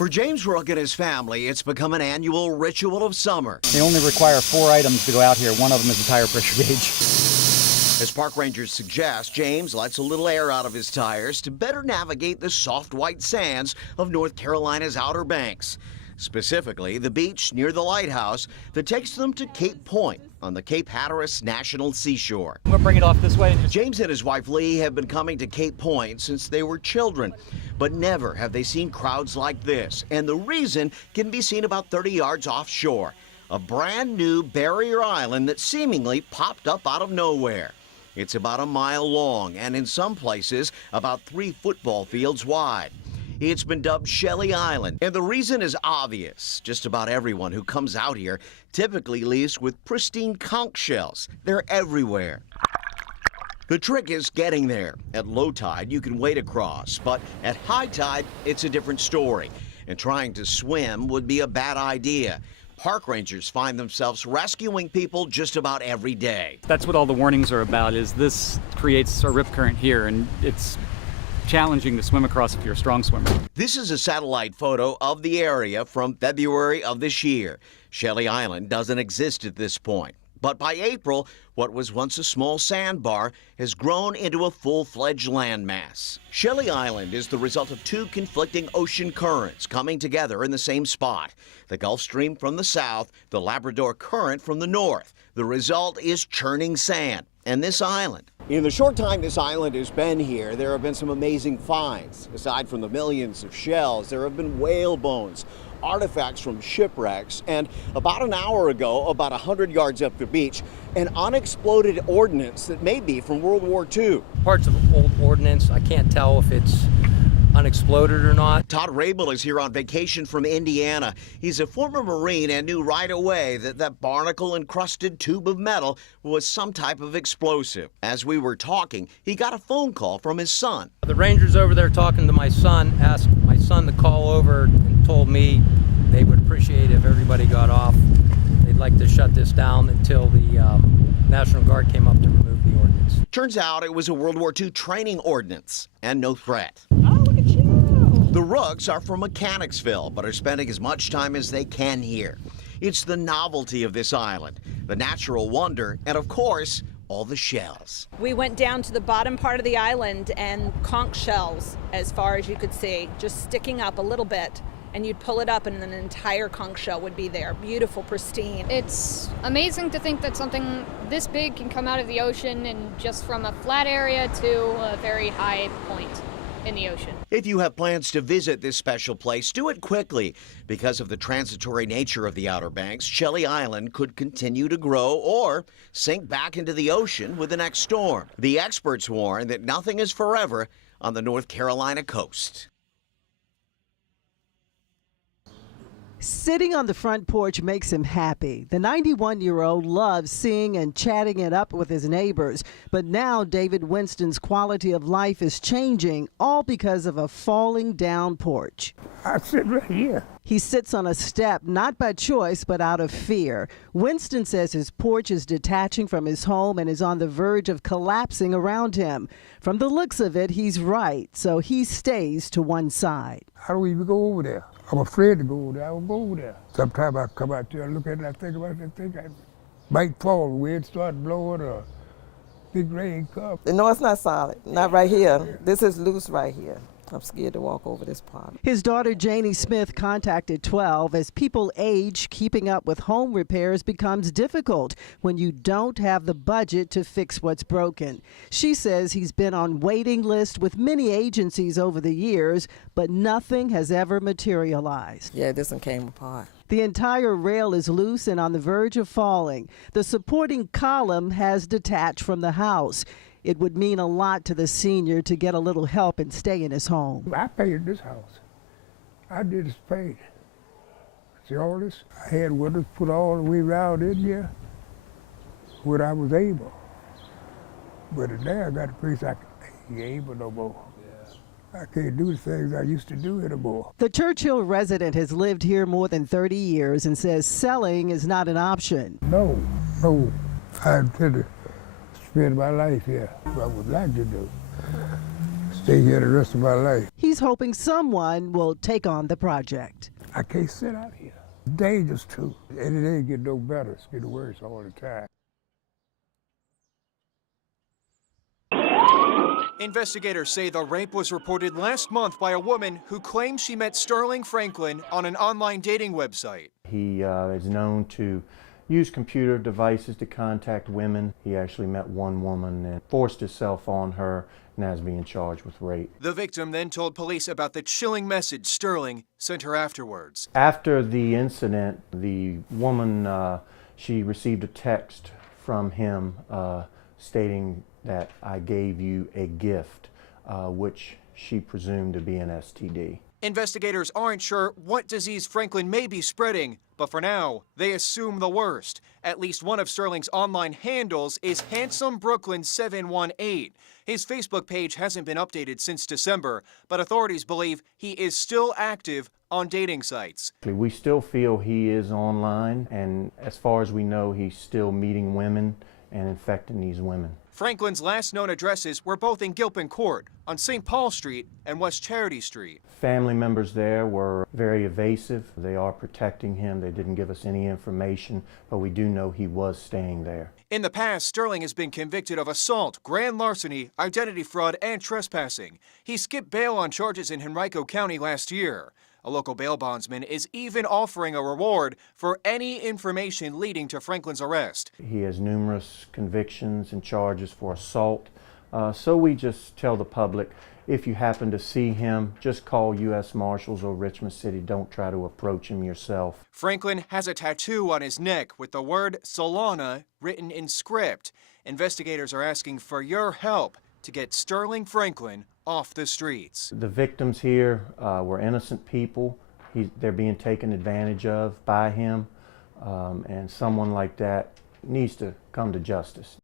For James Rook and his family, it's become an annual ritual of summer. They only require 4 items to go out here. One of them is a tire pressure gauge. As park rangers suggest, James lets a little air out of his tires to better navigate the soft white sands of North Carolina's Outer Banks. Specifically, the beach near the lighthouse that takes them to Cape Point on the Cape Hatteras National Seashore. We'll bring it off this way. James and his wife Lee have been coming to Cape Point since they were children, but never have they seen crowds like this. And the reason can be seen about 30 yards offshore, a brand new barrier island that seemingly popped up out of nowhere. It's about a mile long and in some places about 3 football fields wide. It's been dubbed Shelly Island, and the reason is obvious. Just about everyone who comes out here typically leaves with pristine conch shells. They're everywhere. The trick is getting there. At low tide, you can wade across, but at high tide, it's a different story. And trying to swim would be a bad idea. Park rangers find themselves rescuing people just about every day. That's what all the warnings are about, is this creates a rip current here, and it's challenging to swim across if you're a strong swimmer. This is a satellite photo of the area from February of this year. Shelly Island doesn't exist at this point. But by April, what was once a small sandbar has grown into a full-fledged landmass. Shelly Island is the result of 2 conflicting ocean currents coming together in the same spot. The Gulf Stream from the south, the Labrador Current from the north. The result is churning sand. And this island. In the short time this island has been here, there have been some amazing finds. Aside from the millions of shells, there have been whale bones, artifacts from shipwrecks, and about an hour ago, about 100 yards up the beach, an unexploded ordnance that may be from World War II. Parts of old ordnance, I can't tell if it's unexploded or not. Todd Rabel is here on vacation from Indiana. He's a former Marine and knew right away that barnacle-encrusted tube of metal was some type of explosive. As we were talking, he got a phone call from his son. The rangers over there talking to my son asked my son to call over and told me they would appreciate if everybody got off. They'd like to shut this down until the National Guard came up to remove the ordnance. Turns out it was a World War II training ordnance and no threat. Oh, look at you. The Rooks are from Mechanicsville, but are spending as much time as they can here. It's the novelty of this island, the natural wonder, and of course, all the shells. We went down to the bottom part of the island and conch shells, as far as you could see, just sticking up a little bit. And you'd pull it up and an entire conch shell would be there. Beautiful, pristine. It's amazing to think that something this big can come out of the ocean and just from a flat area to a very high point in the ocean. If you have plans to visit this special place, do it quickly. Because of the transitory nature of the Outer Banks, Shelly Island could continue to grow or sink back into the ocean with the next storm. The experts warn that nothing is forever on the North Carolina coast. Sitting on the front porch makes him happy. The 91-year-old loves seeing and chatting it up with his neighbors. But now David Winston's quality of life is changing, all because of a falling down porch. I sit right here. He sits on a step, not by choice, but out of fear. Winston says his porch is detaching from his home and is on the verge of collapsing around him. From the looks of it, he's right, so he stays to one side. How do we even go over there? I'm afraid to go over there. I won't go over there. Sometimes I come out there and look at it and I think about it and think I might fall. The wind start blowing or big rain come. No, it's not solid. Not right here. This is loose right here. I'm scared to walk over this part. His daughter Janie Smith contacted 12. As people age, keeping up with home repairs becomes difficult when you don't have the budget to fix what's broken. She says he's been on waiting list with many agencies over the years, but nothing has ever materialized. Yeah, this one came apart. The entire rail is loose and on the verge of falling. The supporting column has detached from the house. It would mean a lot to the senior to get a little help and stay in his home. I painted this house. I did this paint. See all this? I had windows put all the way around in here when I was able. But now I got a place I ain't able no more. I can't do the things I used to do anymore. The Churchill resident has lived here more than 30 years and says selling is not an option. No. I intend to spend my life here. I would like to do. stay here the rest of my life. He's hoping someone will take on the project. I can't sit out here. It's dangerous too. And it ain't get no better. It's getting worse all the time. Investigators say the rape was reported last month by a woman who claims she met Sterling Franklin on an online dating website. He is known to use computer devices to contact women. He actually met one woman and forced himself on her and is being charged with rape. The victim then told police about the chilling message Sterling sent her afterwards. After the incident, the woman, she received a text from him stating that I gave you a gift, which she presumed to be an STD. Investigators aren't sure what disease Franklin may be spreading, but for now, they assume the worst. At least one of Sterling's online handles is HandsomeBrooklyn718. His Facebook page hasn't been updated since December, but authorities believe he is still active on dating sites. We still feel he is online, and as far as we know, he's still meeting women and infecting these women. Franklin's last known addresses were both in Gilpin Court, on St. Paul Street and West Charity Street. Family members there were very evasive. They are protecting him. They didn't give us any information, but we do know he was staying there. In the past, Sterling has been convicted of assault, grand larceny, identity fraud, and trespassing. He skipped bail on charges in Henrico County last year. A local bail bondsman is even offering a reward for any information leading to Franklin's arrest. He has numerous convictions and charges for assault. So we just tell the public, if you happen to see him, just call U.S. Marshals or Richmond City. Don't try to approach him yourself. Franklin has a tattoo on his neck with the word Solana written in script. Investigators are asking for your help to get Sterling Franklin off the streets. The victims here were innocent people. They're being taken advantage of by him, and someone like that needs to come to justice.